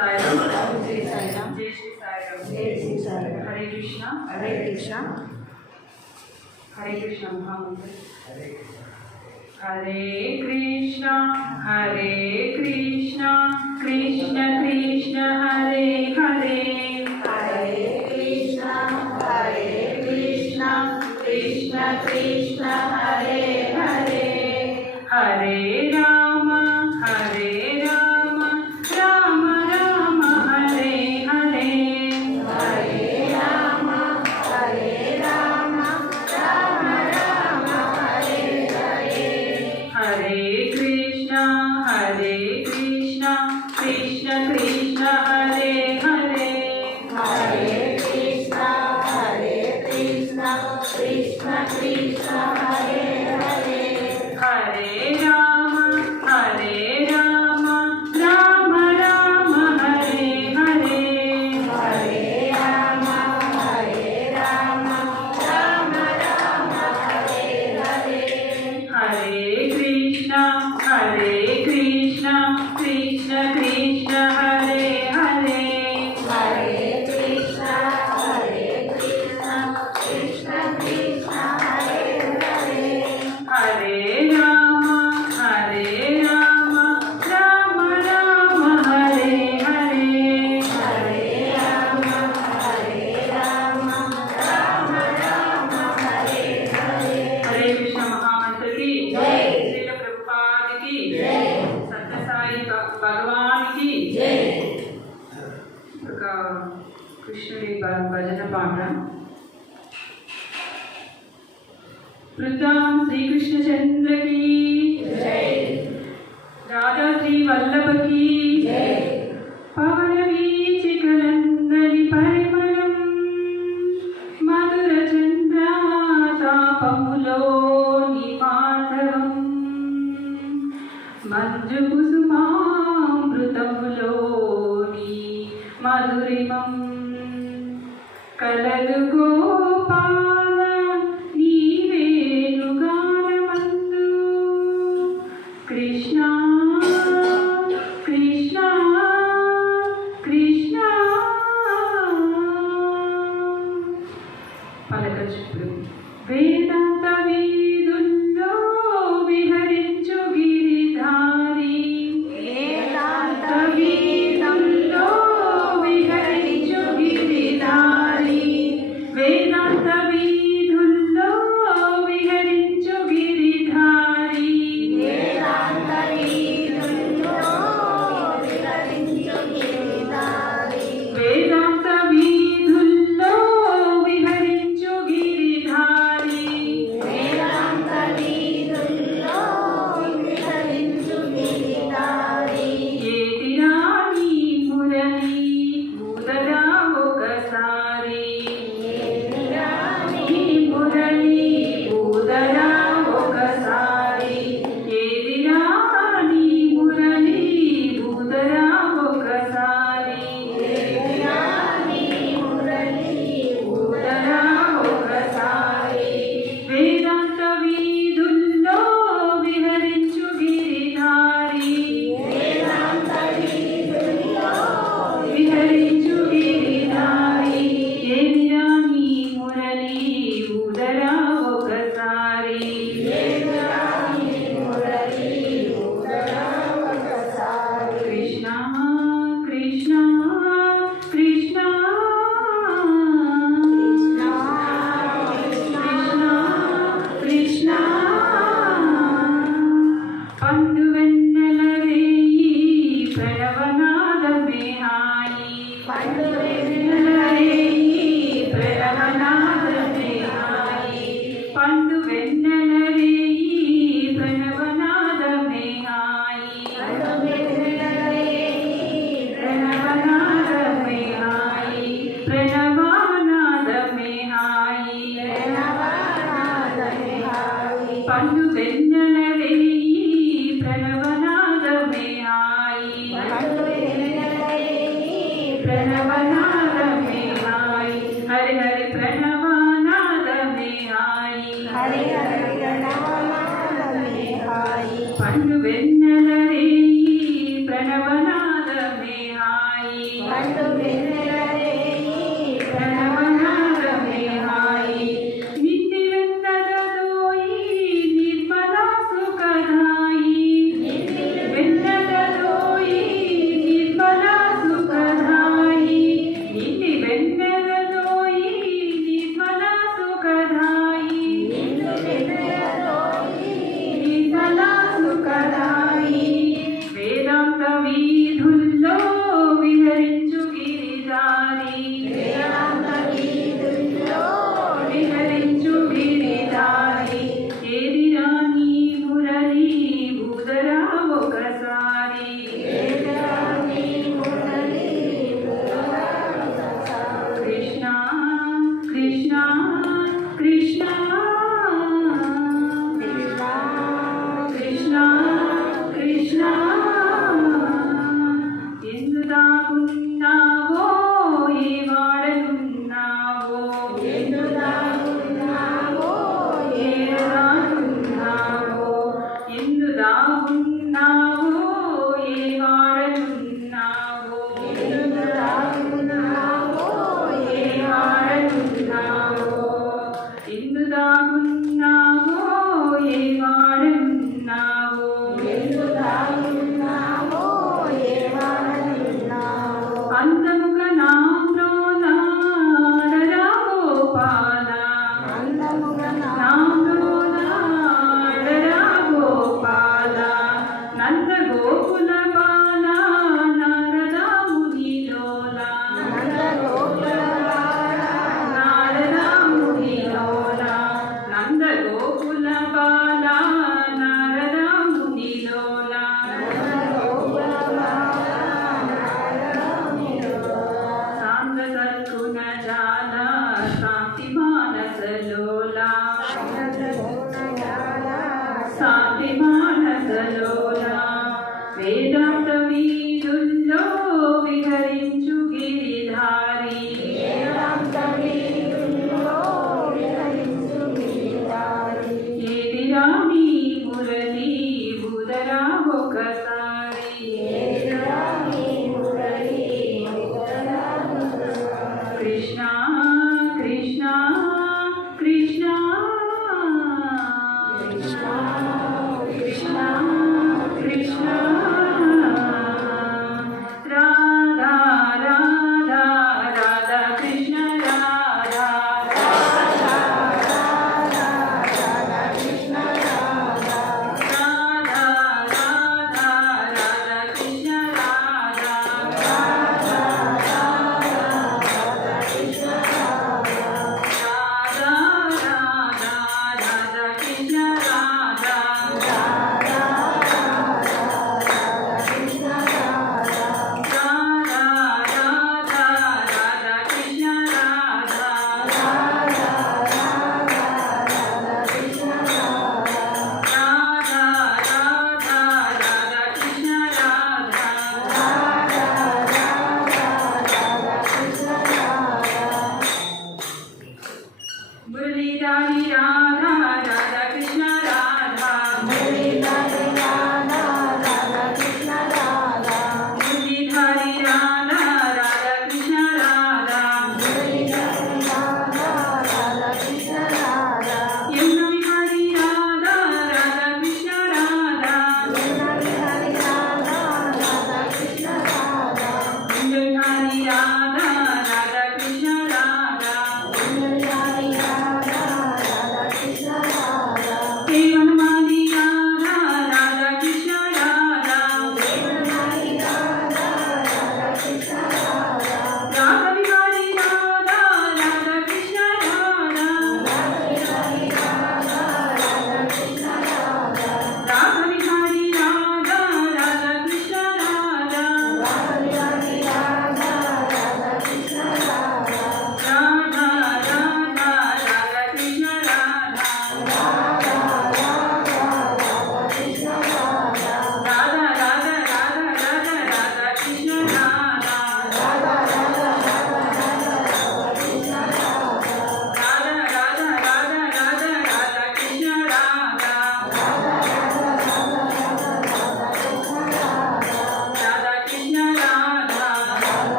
जय श्री साईराम। जय श्री साईराम। हरे कृष्णा। हरे कृष्णा। हरे कृष्णा महामंत्र। हरे कृष्णा कृष्ण कृष्ण हरे हरे, हरे कृष्ण कृष्ण कृष्ण हरे हरे, हरे राम राम राम हरे हरे, हरे राम राम राम हरे हरे, हरे कृष्ण कृष्ण कृष्ण हरे हरे, हरे कृष्ण कृष्ण कृष्ण हरे हरे, हरे राम राम राम हरे हरे, हरे राम राम राम हरे हरे, हरे कृष्ण कृष्ण कृष्ण हरे हरे, हरे कृष्ण कृष्ण कृष्ण हरे हरे, हरे राम राम राम हरे हरे, हरे राम राम हरे हरे, हरे कृष्ण महामंत्र की जय। श्रील प्रभुपाद की जय। सत्य साई भगवान की जय। ఒక కృష్ణుడి భజన పాట. వృద్ధాం శ్రీకృష్ణచంద్ర की जय। राधा श्री वल्लभ की जय। पवन वीचिकलंदरि परिमళం మధుర చంద్రాతాపములోని మాధవం మంజు కుసుమామృతములోని మధురిమం కలదు గోపాల నీవేణుగానమందు కృష్ణ కృష్ణ కృష్ణ పలకచుప్పుడు వేదాంత వీధుల్లో విహరించు గిరిధారి, వేదాంత వీధుల్లో విహరించు గిరిధారి, వేదాంత వీధుల్లో విహరించు గిరిధారి, వేదాంత వీధుల్లో విహరించు గిరిధారి, వేదాంత వీధుల్లో విహరించు గిరిధారి, వేదాంత వీధుల్లో విహరించు గిరిధారి, ఏదిరా నీ మురళి ఊదరా ఒకసారి, ఏదిరా నీ మురళి ఊదరా ఒకసారి, ఏదిరా నీ మురళి ఊదరా ఒకసారి, ఏదిరా నీ మురళి ఊదరా ఒకసారి, వేదాంత వీధుల్లో విహరించు గిరిధారి, వేదాంత వీధుల్లో విహరించు గిరిధారి, ఏదిరా నీ మురళి ఊదరా ఒకసారి, ఏదిరా నీ మురళి ఊదరా ఒకసారి, కృష్ణ కృష్ణ కృష్ణ కృష్ణ పండు వెన్నెల రేయి ప్రణవనాదమే హాయి, పండు వెన్నెల రేయి ప్రణవనాదమే హాయి, పండు వెన్నెల రేయి ప్రణవనాదమే హాయి, ప్రణవనాదమే హాయి, ప్రణవనాదమే హాయి, పండు వెన్నెల రేయి ప్రణవనాదమే హాయి, ప్రణవనాదమే హాయి, హరి హరి ప్రణవనాదమే హాయి, హరి హరి ప్రణవనాదమే హాయి, పండు వెన్నెల రేయి ప్రణవనాదమే హాయి, హాయి పండు వెన్నెల రేయి ప్రణవనాదమే హాయి నిండి వెన్నెలలోయి నిర్మలా సుఖదాయి వెన్నెలలోయి నిర్మలా సుఖదాయి నిండి వెన్నెలలోయి నిర్మలా సుఖదాయి నిండు వెన్నెలలోయి నిర్మలా సుఖదాయి వేదాంత వీధుల్లో విహరించు గిరిధారి వేదాంత వీధుల్లో విహరించు గిరిధారి ఏది రాని మురళి బుధరా ఒకసారి వేదాని మురళి కృష్ణ కృష్ణ కృష్ణ కృష్ణ కృష్ణ ఎందు దాగున్నావో